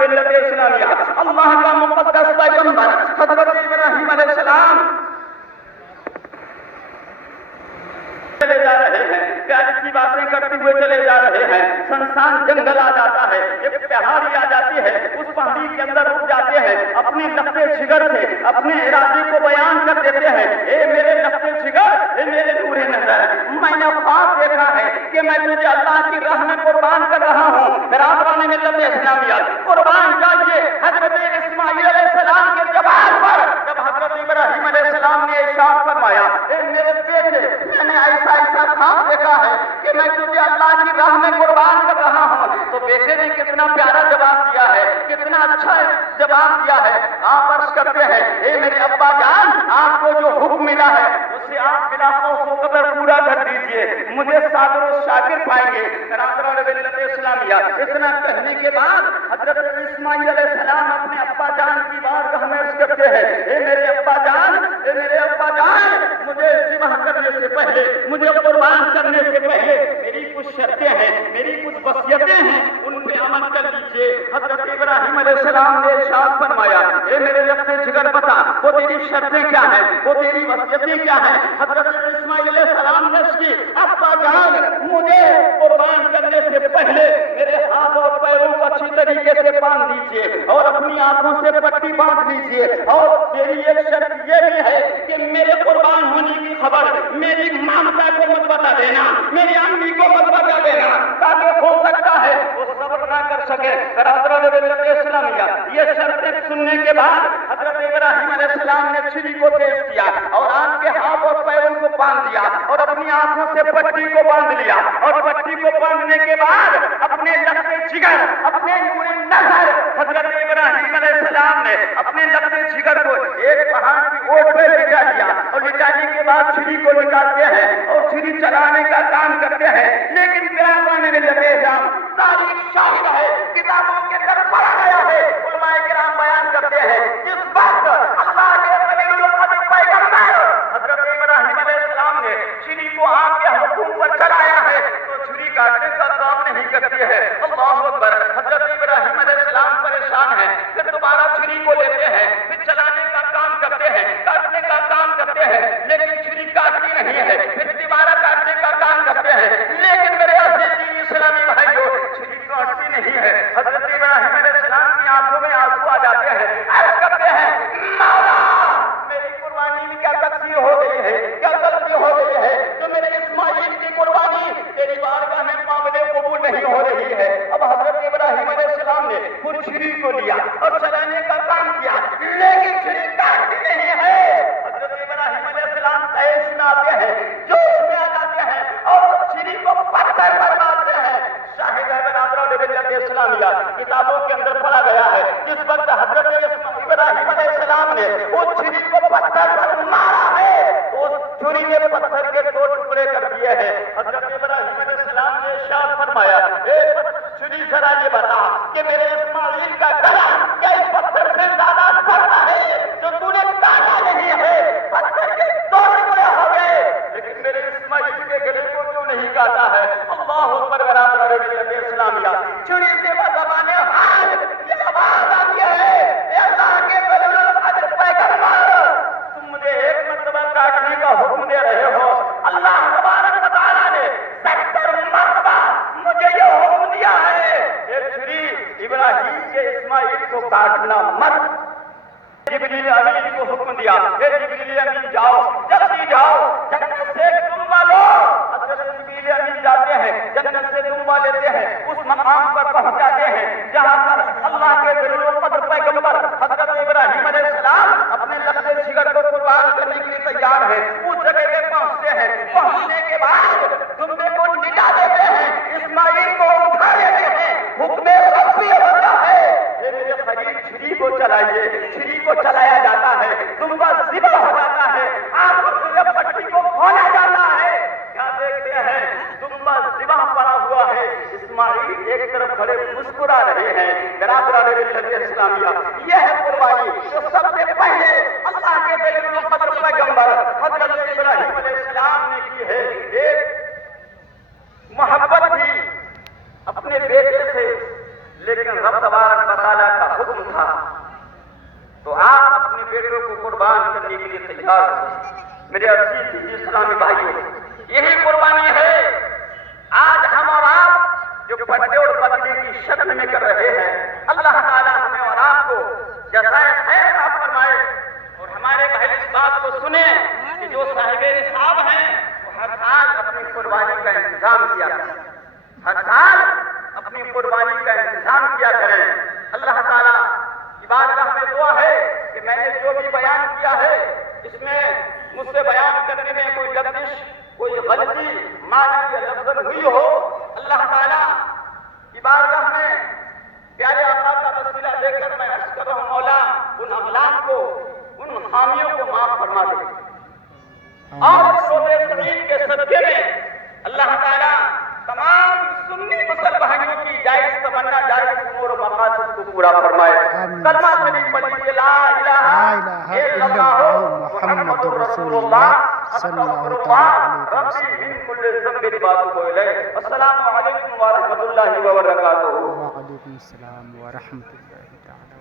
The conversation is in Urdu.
ملت اسلامیہ اللہ کا مقدس پیغمبر حضرت ابراہیم علیہ السلام چلے جا رہے ہیں، پیار کی باتیں کرتے ہوئے چلے جا رہے ہیں، سنسان جنگل آ جاتا ہے، ایک پہاڑی آ جاتی ہے، اس پہاڑی کے اندر رک جاتے ہیں، اپنے لفظ جگر سے اپنے ارادے کو بیان کر دیتے ہیں، اے میرے لفظ جگر، اے میرے نور نظر، میں نے خواب دیکھا ہے کہ میں تجھے اللہ کی راہ میں قربان کر رہا ہوں۔ برادران ملت اسلامیہ، قربان چاہیے حضرت اسماعیل علیہ السلام کے جواب پر جب حضرت ابراہیم علیہ السلام نے ارشاد فرمایا، اے میرے بیٹے، میں نے ایسا خواب دیکھا ہے کہ میں تجھے اللہ کی راہ میں قربان کر رہا ہوں، تو بیٹے نے کتنا پیارا جواب دیا ہے، کتنا اچھا جواب دیا ہے۔ آپ عرض کرتے ہیں، اے میرے ابا جان، آپ کو جو حکم ملا ہے اسے آپ بلا خوف و قدر پورا کر دیجئے، مجھے صابر و شاکر پائیں گے۔ برادران ملت اسلامیہ، اتنا کہنے کے بعد حضرت اسماعیل علیہ السلام اپنے ابا جان کی بارگاہ میں عرض کرتے ہیں، اے میرے ابا جان، اے میرے ابا جان، مجھے ذبح کرنے سے پہلے، مجھے قربان کرنے سے پہلے میری کچھ شرطیں ہیں، میری کچھ وصیتیں ہیں، ان پہ عمل کر لیجیے۔ حضرت ابراہیم علیہ السلام نے ارشاد فرمایا، اے میرے لفظ جگر بتا، وہ تیری شرطیں کیا ہیں، وہ تیری وصیتیں کیا ہیں؟ حضرت اسماعیل علیہ السلام نے کی، ابا جان، مجھے قربان کرنے سے پہلے میرے ہاتھ اور پیروں کو اچھی طریقے سے باندھ دیجیے اور اپنی آنکھوں سے پٹی باندھ دیجیے، اور میری ایک شرط یہ بھی ہے کہ میرے قربان ہونے کی خبر میری مامتا کو مت بتا دینا، میری امی کو مت بتا دینا، تاکہ ہو سکتا ہے وہ صبر نہ کر سکے۔ برادران ملت اسلامیہ، یہ شرطیں سننے کے بعد حضرت ابراہیم علیہ السلام نے چھری کو تیز کیا اور آنکھ کے ہاتھ اور پیروں کو باندھ دیا اور اپنی آنکھوں سے پٹی کو باندھ لیا، اور پٹی کو باندھنے کے بعد اپنے لفظ جگر، اپنے نور نظر، حضرت ابراہیم علیہ السلام نے اپنے لفظ جگر کو ایک پہاڑ کی اوٹ پہ لٹا دیا، اور لٹانے کے بعد چھری کو نکالتے ہیں اور چھری چلانے کا کام کرتے ہیں۔ لیکن برادران ملت اسلام، تاریخ شاہد ہے، کتابوں کے اندر پڑھا گیا ہے، علماء کرام بیان کرتے ہیں، جس وقت اللہ کے خلیل القدر پیغمبر حضرت ابراہیم علیہ السلام نے چھری کو آگ کے حکم پر چلایا ہے تو چھری کاٹنے کا کام نہیں کرتی ہے۔ اللہ اکبر! حضرت ابراہیم علیہ السلام پریشان ہیں، پھر دوبارہ چھری کو لیتے ہیں، پھر چلانے کا کام کرتے ہیں، کاٹنے کا کام کرتے ہیں، لیکن چھری کاٹتی نہیں ہے، پھر دوبارہ کاٹنے کا کام کرتے ہیں، لیکن میرے عزیز دینی اسلامی بھائیوں، چھری کاٹتی نہیں ہے۔ حضرت ابراہیم علیہ السلام کی آنکھوں میں آنسو آ جاتے ہیں، عرض کرتے ہیں، مولا، میری قربانی میں کیا تقصیر ہو گئی ہے، کیا غلطی ہو گئی ہے جو میرے اسماعیل کی قربانی تیری بارگاہ میں قابل قبول نہیں ہو رہی ہے؟ اب حضرت ابراہیم علیہ السلام نے پھر چھری کو لیا اور چلانے کا کام کیا، لیکن چھری کاٹتی نہیں ہے۔ حضرت ابراہیم علیہ السلام تیش میں آتے ہیں، جوش میں آ جاتے ہیں اور چھری کو پتھر پر مارتے ہیں۔ شاہد ہے برادران ملت اسلامیہ، کتابوں کے اندر پڑھا گیا ہے، جس وقت حضرت ابراہیم علیہ السلام نے وہ چھری کو پتھر پر مارا ہے تو اس چھری نے پتھر کے دو ٹکڑے کر دیے ہیں۔ حضرت ابراہیم علیہ السلام نے ارشاد فرمایا، اے چھری ذرا یہ بتا کہ میرے اسماعیل کا گلا کیا اس پتھر سے زیادہ سخت ہے جو تو نے کاٹا نہیں ہے؟ پتھر کے دو ٹکڑے ہو گئے، لیکن میرے اسماعیل کے گلے کو کیوں نہیں کاٹا ہے؟ اللہ اکبر! برادران ملت اسلامیہ، چھری سے بزبان حال یہ آواز آتی ہے، اے اللہ کے خلیل القدر پیغمبر، تم مجھے ایک مرتبہ کاٹنے کا حکم دے رہے ہو، اللہ تبارک و تعالیٰ نے 70 مرتبہ مجھے یہ حکم دیا ہے، یہ چھری ابراہیم کے اسماعیل کو کاٹنا مت۔ جبریل امین کو حکم دیا، اے جبریل امین جاؤ، جلدی جاؤ، جنت سے ایک دمبا لو۔ حضرت جبریل امین جاتے ہیں، جنت سے دمبا لیتے ہیں، اس مقام پر پہنچ جاتے ہیں جہاں پر اللہ کے خلیل القدر پیغمبر حضرت ابراہیم علیہ السلام اپنے لفظ جگر کو قربان کرنے کے لیے تیار ہیں۔ اس جگہ پہ پہنچتے ہیں، پہنچنے کے بعد دمبے کو نڈا دیتے ہیں، اسماعیل کو اٹھا لیتے ہیں، حکم ربی ہوتا ہے، اے میرے خلیل چھری کو چلائیے، چھری کو چلایا جاتا ہے، دمبا ذبح ہو جاتا ہے، آنکھوں سے پٹی کو کھولا جاتا ہے، کیا دیکھتے ہیں؟ دمبا ذبح پڑا ہوا ہے، اسماعیل ایک طرف کھڑے مسکرا رہے ہیں۔ برادران ملت اسلامیہ، یہ ہے قربانی جو سب سے پہلے اللہ کے خلیل القدر پیغمبر حضرت ابراہیم علیہ السلام نے کی ہے۔ ایک محبت تھی اپنے بیٹے سے، لیکن رب تبارک تبارک و تعالیٰ کا حکم تھا تو آپ اپنے بیٹوں کو قربان کرنے کے لیے تیار ہو۔ میرے عزیز اسلامی بھائیوں، یہی قربانی ہے آج ہم اور آپ جو بڑے اور بکرے کی شکل میں کر رہے ہیں۔ اللہ تعالیٰ ہمیں اور آپ کو جزائے خیر عطا فرمائے، اور ہمارے بھائی اس بات کو سنیں کہ جو صاحب نصاب ہیں وہ ہر سال اپنی قربانی کا انتظام کیا کریں، ہر سال اپنی قربانی کا انتظام کیا کریں۔ اللہ تعالیٰ کی بارگاہ میں دعا ہے کہ میں نے جو بھی بیان کیا ہے اس میں مجھ سے بیان کرنے میں کوئی لغزش، کوئی غلطی معنی یا لفظ ہوئی ہو، اللہ تعالیٰ کی بارگاہ میں پیارے آقا کا وسیلہ دے کر میں عرض کر رہا ہوں، مولا ان اغلال کو، ان خامیوں کو معاف فرما دے، اور اس روزے سعید کے صدقے میں اللہ تعالیٰ تمام سنی مسلمان بھائیوں کی جائز تمنا، جائز امور و مقاصد کو پورا فرمائے۔ کلمہ شریف پڑھیے، لا الہ الا اللہ محمد رسول اللہ صلی اللہ تعالی علیہ وسلم۔ من کل ذنب واتوب الیہ۔ السلام علیکم ورحمۃ اللہ وبرکاتہ۔ وعلیکم السلام ورحمۃ اللہ تعالی